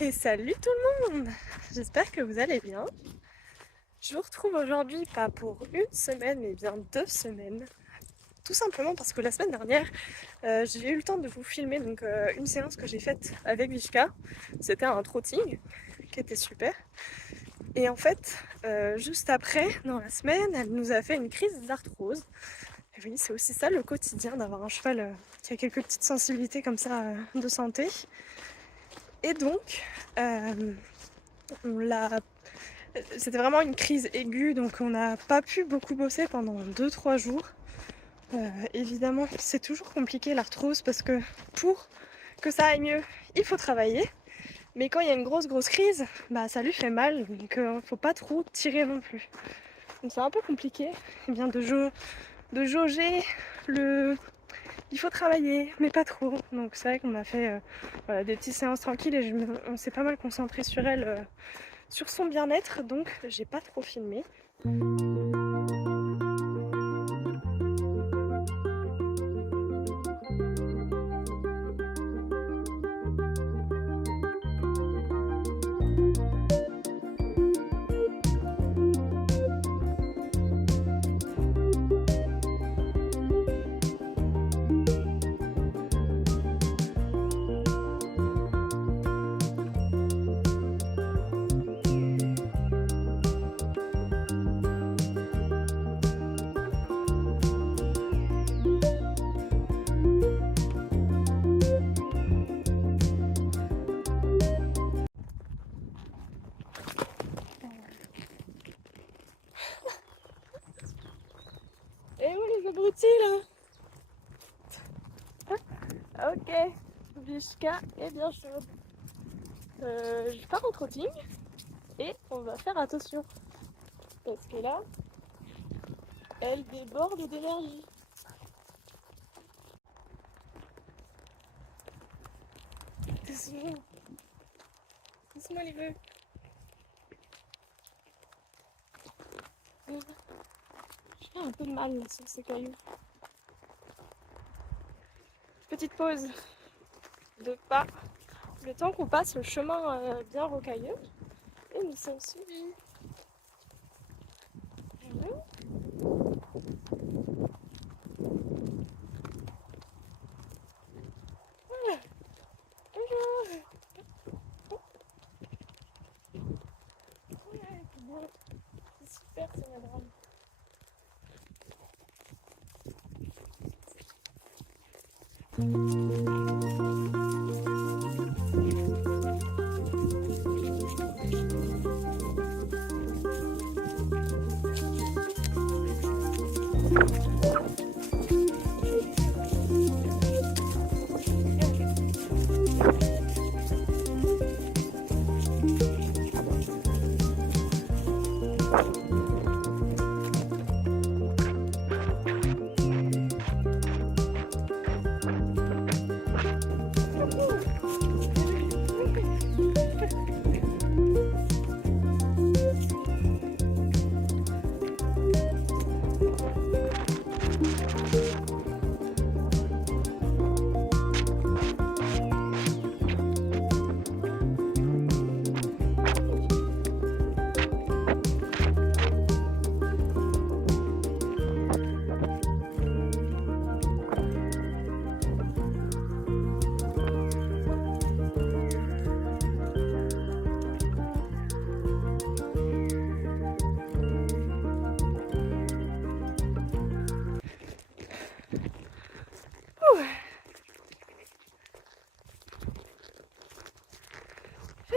Et salut tout le monde! J'espère que vous allez bien. Je vous retrouve aujourd'hui pas pour une semaine mais bien 2 semaines. Tout simplement parce que la semaine dernière, j'ai eu le temps de vous filmer une séance que j'ai faite avec Vishka. C'était un trotting qui était super. Et en fait, juste après, dans la semaine, elle nous a fait une crise d'arthrose. Et oui, c'est aussi ça le quotidien d'avoir un cheval qui a quelques petites sensibilités comme ça de santé. Et donc, on l'a c'était vraiment une crise aiguë, donc on n'a pas pu beaucoup bosser pendant 2-3 jours. Évidemment, c'est toujours compliqué l'arthrose parce que pour que ça aille mieux, il faut travailler. Mais quand il y a une grosse crise, bah ça lui fait mal, donc faut pas trop tirer non plus. Donc c'est un peu compliqué bien, de jauger le... Il faut travailler, mais pas trop. Donc c'est vrai qu'on a fait voilà, des petites séances tranquilles et on s'est pas mal concentré sur elle, sur son bien-être, donc j'ai pas trop filmé. Et où les abrutis là? Ok, Vishka est bien chaude. Je pars en trotting et on va faire attention parce que là, elle déborde d'énergie. Doucement, doucement les bœufs. J'ai un peu de mal là, sur ces cailloux. Petite pause de pas, le temps qu'on passe le chemin bien rocailleux et nous sommes suivis. Voilà. Bonjour. Ouais, c'est bien. C'est super, c'est madame.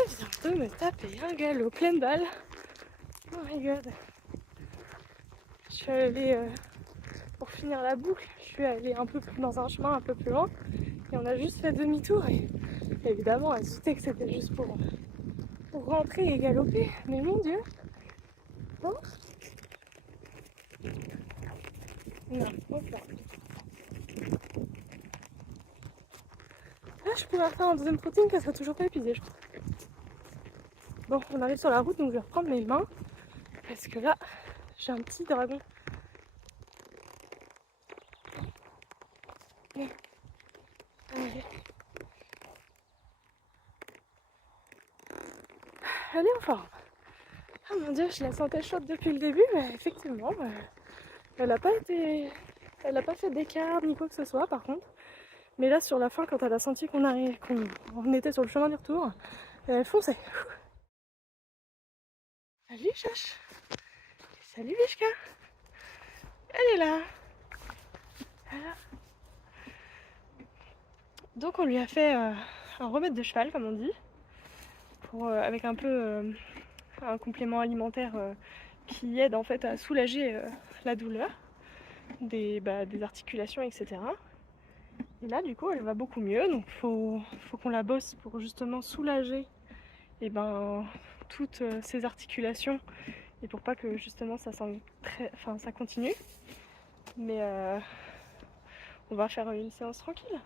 Je viens de me taper un galop pleine balle. Oh my god. Je suis allée, pour finir la boucle, je suis allée un peu plus dans un chemin un peu plus loin et on a juste fait demi-tour et évidemment elle se doutait que c'était juste pour rentrer et galoper. Mais mon dieu. Non. Non, ok. Là je pourrais faire un deuxième footing qu'elle serait toujours pas épuisée je crois. Bon, on arrive sur la route donc je vais reprendre mes mains parce que là j'ai un petit dragon. Allez. elle est en forme. Ah mon dieu, je la sentais chaude depuis le début, mais effectivement, elle n'a pas été... Elle n'a pas fait d'écart ni quoi que ce soit par contre. Mais là sur la fin, quand elle a senti qu'on était sur le chemin du retour, elle fonçait. Salut Chache. Salut Vishka. Elle est là. Voilà. Donc on lui a fait un remède de cheval comme on dit, avec un peu un complément alimentaire qui aide en fait à soulager la douleur des articulations, etc. Et là du coup elle va beaucoup mieux, donc faut qu'on la bosse pour justement soulager toutes ces articulations et pour pas que justement ça continue. Mais on va faire une séance tranquille.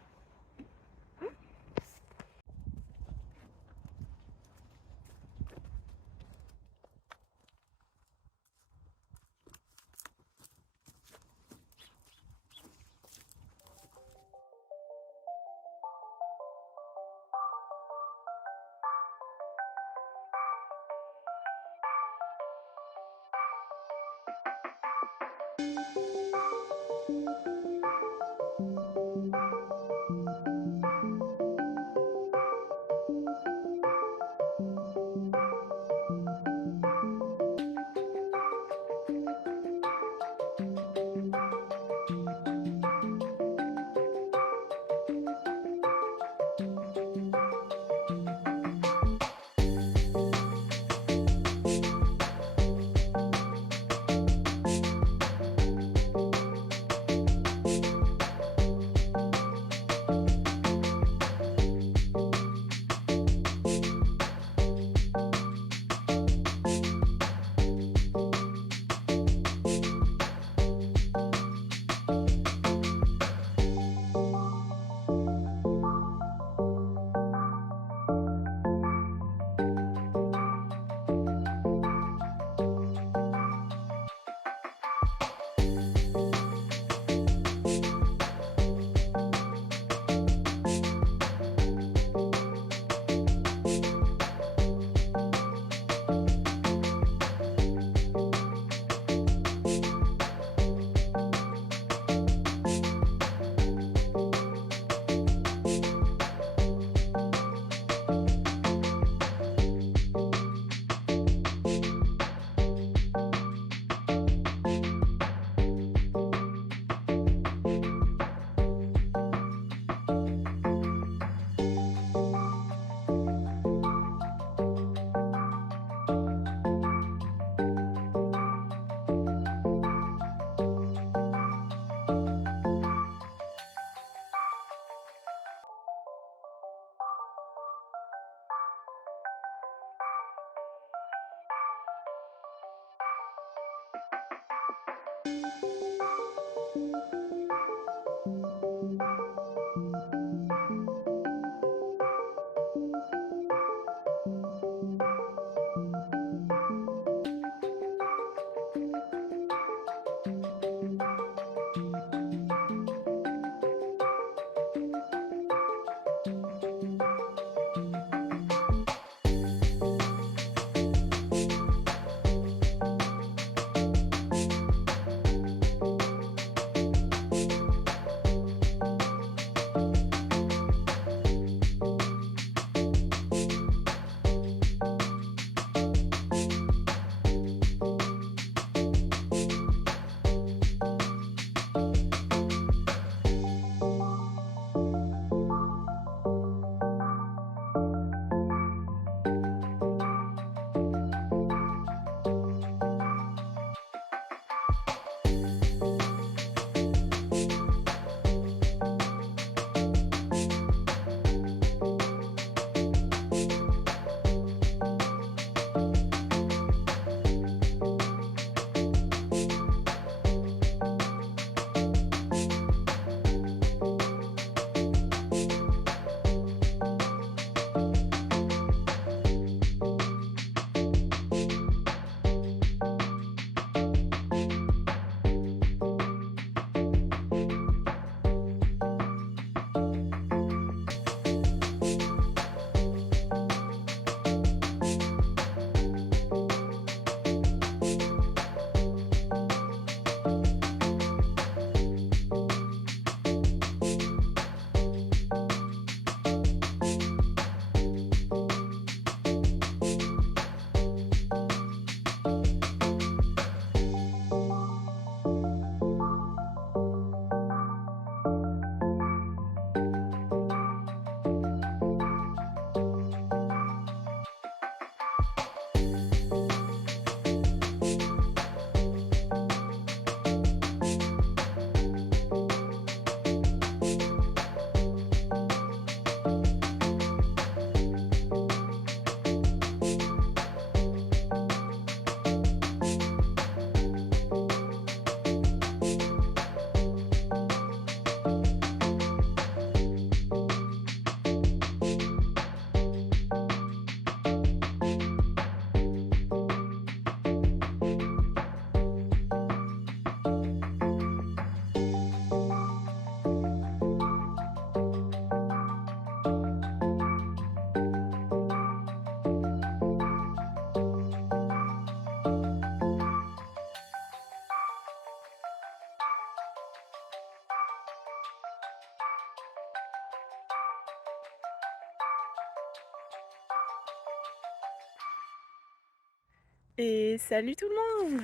Et salut tout le monde!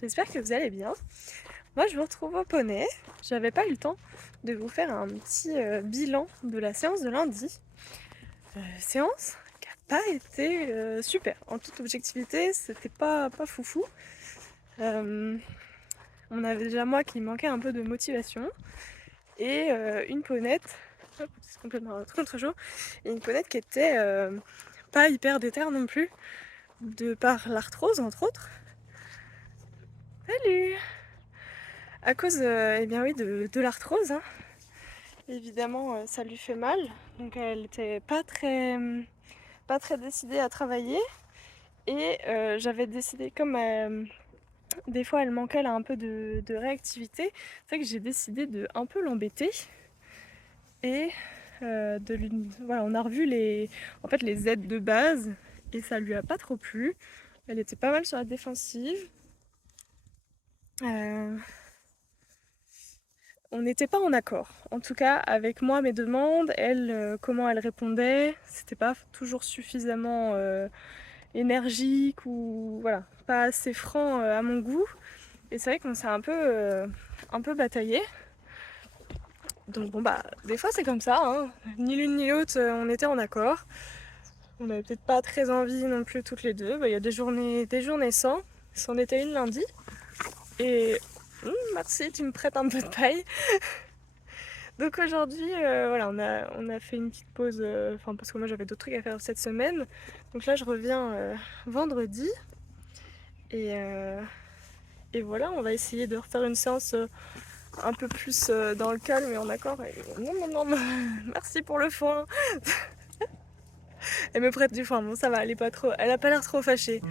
J'espère que vous allez bien. Moi je vous retrouve au poney. J'avais pas eu le temps de vous faire un petit bilan de la séance de lundi. Séance qui a pas été super. En toute objectivité, c'était pas foufou. On avait déjà moi qui manquait un peu de motivation. Et une ponette, hop, c'est complètement trop chaud, et une ponette qui était pas hyper déter non plus, de par l'arthrose entre autres. Salut! À cause eh bien oui, de l'arthrose, hein. Évidemment ça lui fait mal, donc elle était pas très décidée à travailler. Et j'avais décidé, comme des fois elle manquait là un peu de réactivité, c'est vrai que j'ai décidé de un peu l'embêter. Et voilà, on a revu les aides de base et ça lui a pas trop plu. Elle était pas mal sur la défensive. On n'était pas en accord. En tout cas, avec moi, mes demandes, elle, comment elle répondait, c'était pas toujours suffisamment énergique ou voilà, pas assez franc à mon goût. Et c'est vrai qu'on s'est un peu bataillé. Donc bon bah, des fois c'est comme ça, hein. Ni l'une ni l'autre, on était en accord. On n'avait peut-être pas très envie non plus toutes les deux. Bah, il y a des journées sans. C'en était une lundi. Et merci, tu me prêtes un peu de paille. Donc aujourd'hui, voilà, on a fait une petite pause, parce que moi j'avais d'autres trucs à faire cette semaine. Donc là je reviens vendredi. Et voilà, on va essayer de refaire une séance un peu plus dans le calme et en accord. Et non, merci pour le foin. Elle me prête du foin, bon ça va, elle a pas l'air trop fâchée.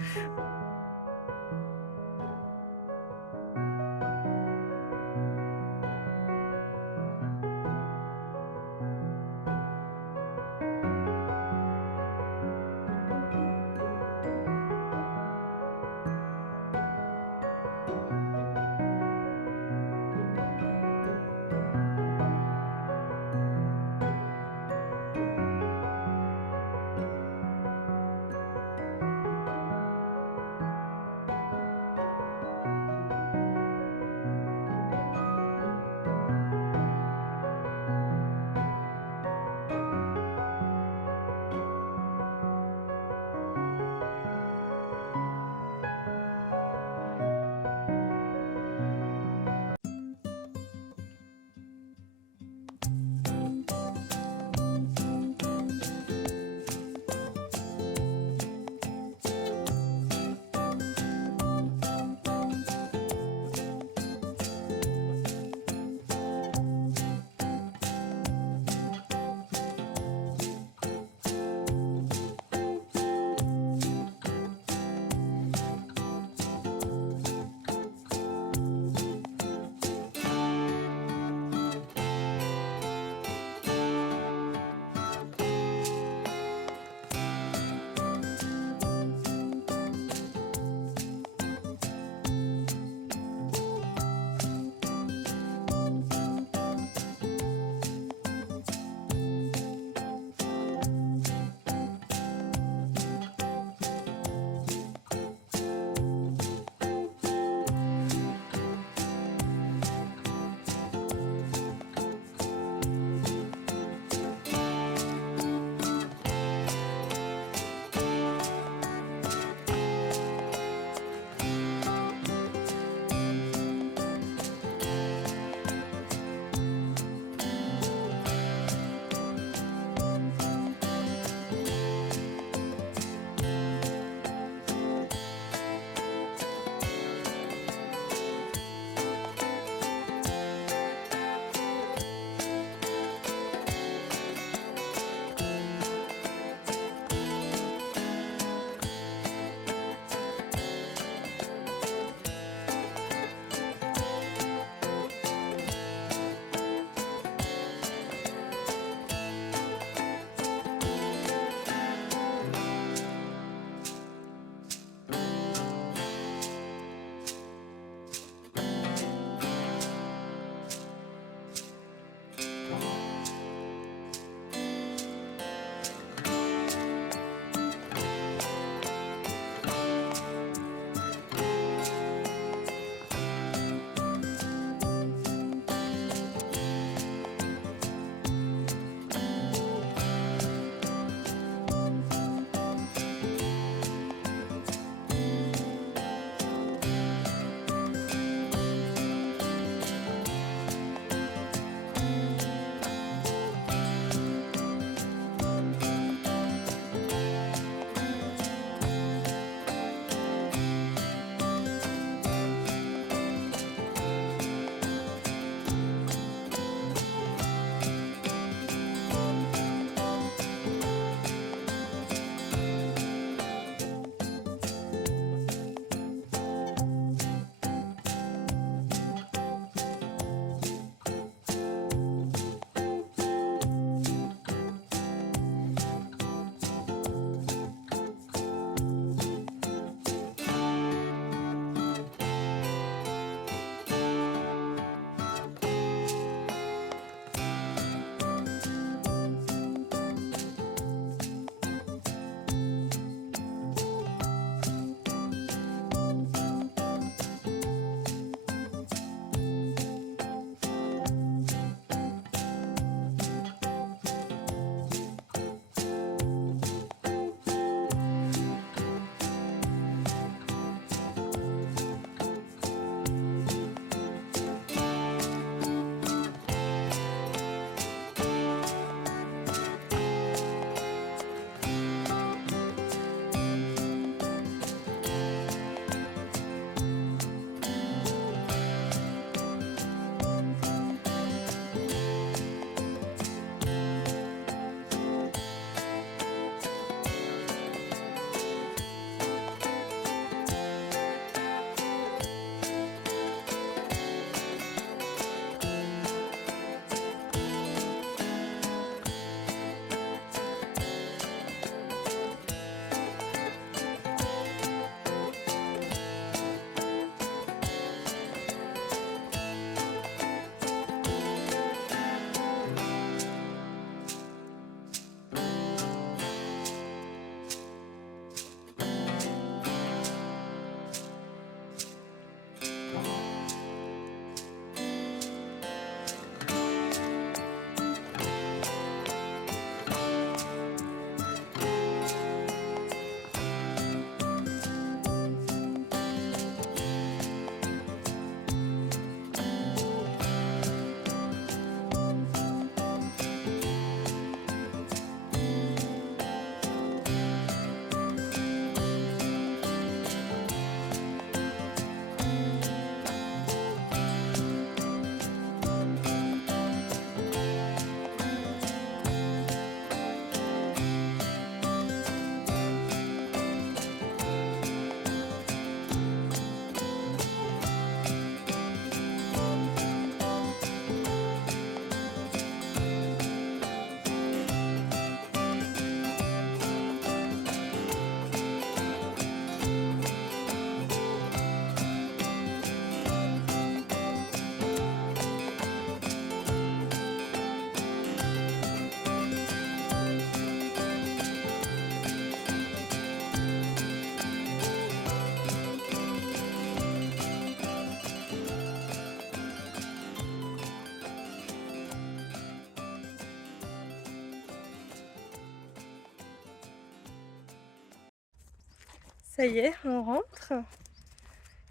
Ça y est, on rentre.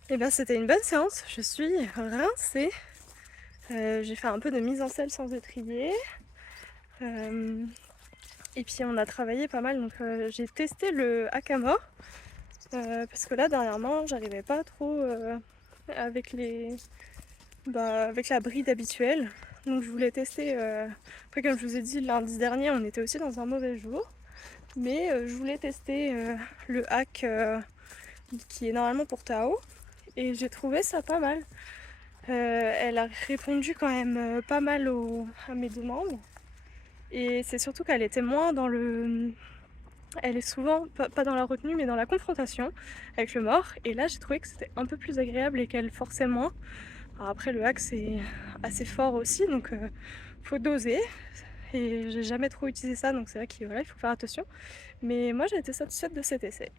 Et bien c'était une bonne séance, je suis rincée. J'ai fait un peu de mise en selle sans étrier. Et puis on a travaillé pas mal, donc j'ai testé le haka parce que là dernièrement j'arrivais pas trop avec avec la bride habituelle. Donc je voulais tester, après comme je vous ai dit lundi dernier on était aussi dans un mauvais jour, mais je voulais tester le hack qui est normalement pour Tao, et j'ai trouvé ça pas mal. Elle a répondu quand même pas mal à mes demandes, et c'est surtout qu'elle était moins dans le... Elle est souvent pas dans la retenue mais dans la confrontation avec le mort, et là j'ai trouvé que c'était un peu plus agréable et qu'elle forçait moins. Alors après le hack c'est assez fort aussi, donc faut doser, et j'ai jamais trop utilisé ça, donc c'est vrai qu'il voilà, il faut faire attention. Mais moi j'ai été satisfaite de cet essai.